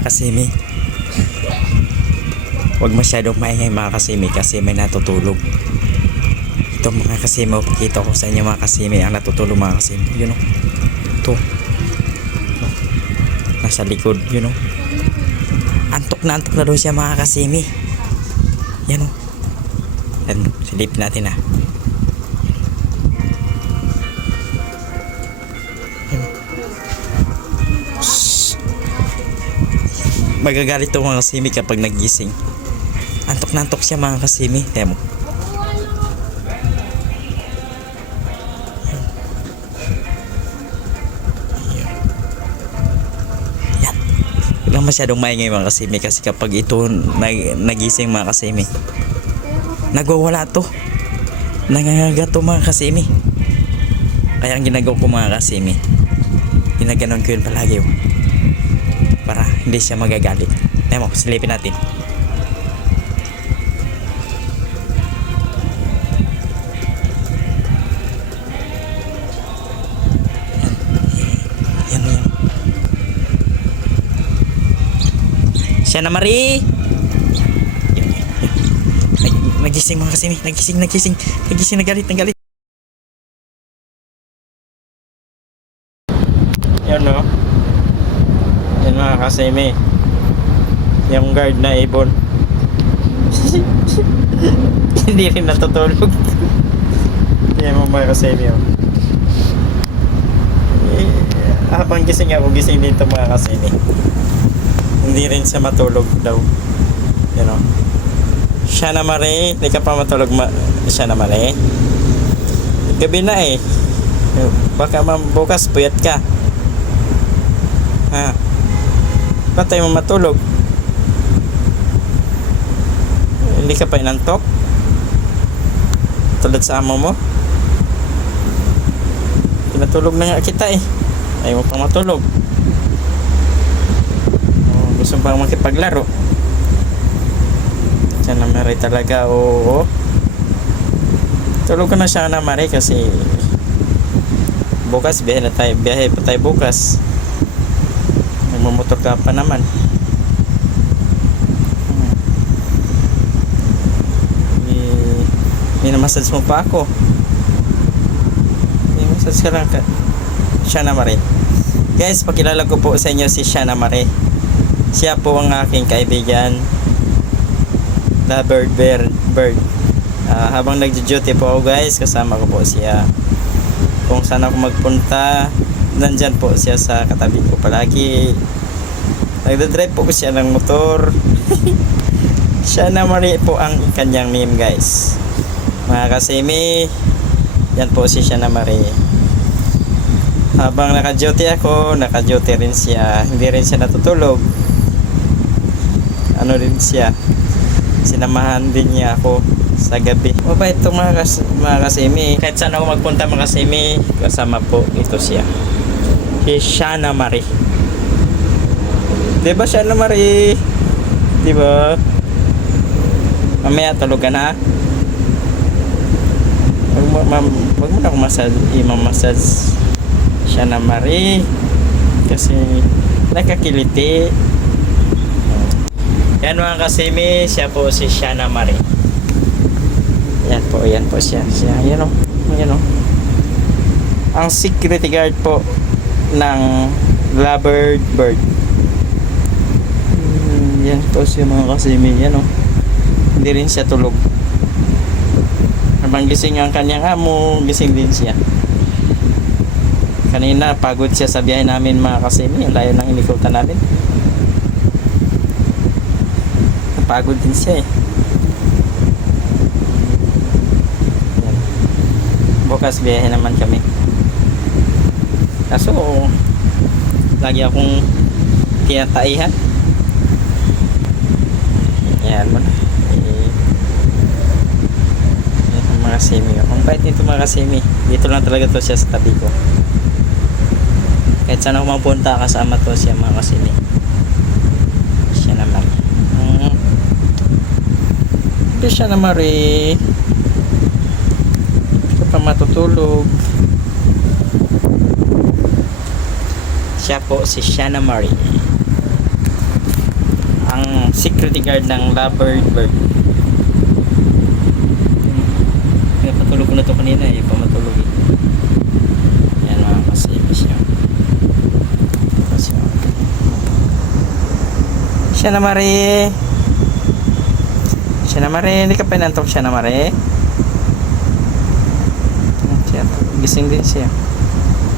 mga kasimi. Huwag masyadong maingay mga kasimi kasi may natutulog. Ito mga kasimi, pakita ko sa inyo mga kasimi ang natutulog mga kasimi. Yun o. Ito. Nasa likod. Yun o. Antok na daw siya mga kasimi. Yan o. Yan, silipin natin ha. Magagalit to mga kasimi kapag nagising. Antok na antok siya mga kasimi. Temo. Yan. Huwag lang masyadong maingay mga kasimi kasi kapag ito nagising mga kasimi, nagwawala to. Nangangagat to mga kasimi. Kaya ang ginagawa ko mga kasimi, ginaganon ko yun palagi para hindi siya magagalit. Temo, silipin natin. Yan. Siya na Marie. Nagising mga kasimi. Nagising na galit. Yan no. Yan mga kasimi. Yung guard na ibon. Hindi rin natutulog. Yan mga kasimi. Habang gising ako, gising dito mga kasimi. Hindi rin siya matulog daw. Yan o. Siya na Marie. Hindi ka pa matulog siya na Marie. Gabi na eh. Baka bukas puyat ka. Ha? Patay mo matulog. Hindi ka pa inantok? Tulad sa amo mo? Tinatulog na nga kita eh. Ayaw mo pang matulog. Gusto pang makipaglaro. Siya na Marie talaga. Oo. Tulog ka na siya na Marie kasi bukas biyahe pa tayo bukas. Mamotor ka pa naman. Minamassage mo pa ako. Minamassage ka lang ka. Shana Marie. Guys, pakilala ko po sa inyo si Shana Marie. Siya po ang aking kaibigan na bird. Habang nagjo-duty po ako guys, kasama ko po siya. Kung saan ako magpunta, nandyan po siya sa katabi ko palagi. Nagdadrive po siya ng motor. Shana Marie po ang kanyang name guys. Mga kasimi, yan po si Shana Marie. Habang naka-duty ako, naka-duty rin siya. Hindi rin siya natutulog. Ano rin siya, sinamahan din niya ako sa gabi. Mabait itong mga kasimi. Kahit saan ako magpunta mga kasimi, kasama po ito siya. Si Shana Marie. Diba Shana Marie? Diba? Mamaya tulog ka na. Wag mo na akong i-massage Shana Marie kasi nakakiliti. Yan mga kasimi, siya po si Shana Marie. Yan po siya. Yan o. Ang security guard po ng Lovebird bird. Yan po siya mga kasimi. Yan o. Hindi rin siya tulog. Habang gising ang kanyang amo, gising din siya. Kanina pagod siya sa biyahe namin mga kasimi. Ang layo ng inikutan namin. Pagod din siya eh. Yan. Bukas biyahe naman kami. Kaso lagi akong tinataihan. Yan mo na. Mga kasimi. Ang bait nito mga kasimi. Dito lang talaga to siya sa tabi ko. Kahit saan ako mapunta, kasama to siya mga kasimi. Siya naman. Shana Marie. Ito pa matutulog. Siya po si Shana Marie. ang security guard ng lovebird bird. Kaya patulog ko na to kanina eh, pamatulog eh. Yan mga kasibis yun. Siya na Marie. Siya na Marie, hindi ka pinantok siya na Marie. Gising din siya.